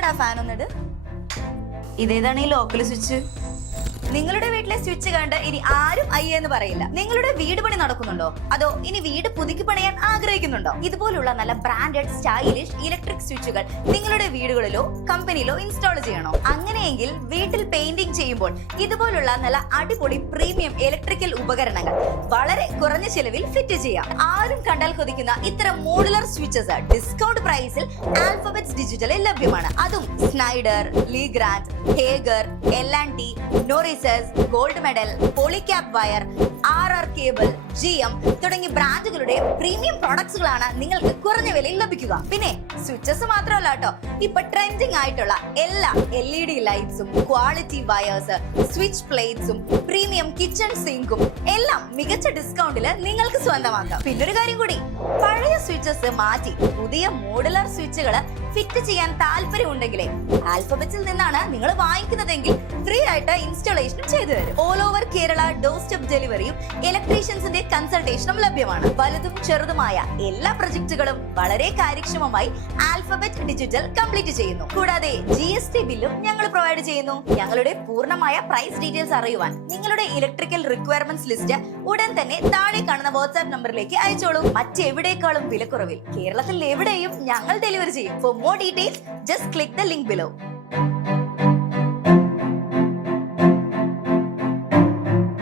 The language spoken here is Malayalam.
എടാ ഫാൻ ഒന്നിട്. ഇതേതാണ് ഈ ലോക്കൽ സ്വിച്ച്. നിങ്ങളുടെ വീട്ടിലെ സ്വിച്ച് കണ്ട് ഇനി ആരും അയ്യ എന്ന് പറയില്ല. നിങ്ങളുടെ വീട് പണി നടക്കുന്നുണ്ടോ, അതോ ഇനി വീട് പുതുക്കി പണിയാൻ ആഗ്രഹിക്കുന്നുണ്ടോ? ഇതുപോലുള്ള നല്ല ബ്രാൻഡഡ് സ്റ്റൈലിഷ് ഇലക്ട്രിക് സ്വിച്ചുകൾ നിങ്ങളുടെ വീടുകളിലോ കമ്പനിയിലോ ഇൻസ്റ്റാൾ ചെയ്യണോ? അങ്ങനെയെങ്കിൽ വീട്ടിൽ പെയിന്റിംഗ് ചെയ്യുമ്പോൾ ഇതുപോലുള്ള നല്ല അടിപൊളി പ്രീമിയം ഇലക്ട്രിക്കൽ ഉപകരണങ്ങൾ വളരെ കുറഞ്ഞ ചെലവിൽ ഫിറ്റ് ചെയ്യാം. ആരും കണ്ടാൽ കൊതിക്കുന്ന ഇത്തരം മോഡുലർ സ്വിച്ചസ് ഡിസ്കൗണ്ട് പ്രൈസിൽ ആൽഫബറ്റ്സ് ഡിജിറ്റലിൽ ലഭ്യമാണ്. അതും Schneider, Legrand, Hager, L&T, Norisys, gold medal, Polycab wire, RR cable, GM തുടങ്ങിയ ബ്രാൻഡുകളുടെ പ്രീമിയം പ്രോഡക്ട്സുകളാണ് നിങ്ങൾക്ക് കുറഞ്ഞ വിലയിൽ ലഭിക്കുക. പിന്നെ സ്വിച്ചസ് മാത്രമല്ല കേട്ടോ, ഇപ്പൊ ട്രെൻഡിങ് ആയിട്ടുള്ള എല്ലാ LED ലൈറ്റ്സും, ക്വാളിറ്റി വയേഴ്സ്, സ്വിച്ച് പ്ലേറ്റ്സും, പ്രീമിയം കിച്ചൺ സിങ്കും എല്ലാം മികച്ച ഡിസ്കൗണ്ടില് നിങ്ങൾക്ക് സ്വന്തമാക്കാം. പിന്നൊരു കാര്യം കൂടി, പഴയ സ്വിച്ചസ് മാറ്റി പുതിയ മോഡുലർ സ്വിച്ചുകൾ ഫിറ്റ് ചെയ്യാൻ താല്പര്യമുണ്ടെങ്കിലേ ആൽഫബറ്റ്സിൽ നിന്നാണ് നിങ്ങൾ വാങ്ങിക്കുന്നതെങ്കിൽ ഫ്രീ ആയിട്ട് ഇൻസ്റ്റാളേഷനും ചെയ്തു തരും. All over Kerala door step ഡെലിവറിയും ഇലക്ട്രീഷ്യൻസിന്റെ കൺസൾട്ടേഷനും ലഭ്യമാണ്. വലുതും ചെറുതുമായ എല്ലാ പ്രൊജക്ടുകളും വളരെ കാര്യക്ഷമമായി ആൽഫബറ്റ് ഡിജിറ്റൽ കംപ്ലീറ്റ് ചെയ്യുന്നു. കൂടാതെ GST ബില്ലും ഞങ്ങൾ പ്രൊവൈഡ് ചെയ്യുന്നു. ഞങ്ങളുടെ പൂർണ്ണമായ പ്രൈസ് ഡീറ്റെയിൽസ് അറിയുവാൻ നിങ്ങളുടെ ഇലക്ട്രിക്കൽ റിക്വയർമെന്റ്സ് ലിസ്റ്റ് ഉടൻ തന്നെ താഴെ കാണുന്ന വാട്സ്ആപ്പ് നമ്പറിലേക്ക് അയച്ചോളൂ. മറ്റെവിടേക്കാളും വിലക്കുറവിൽ കേരളത്തിൽ എവിടെയും ഞങ്ങൾ ഡെലിവറി ചെയ്യും. For more details just click the link below.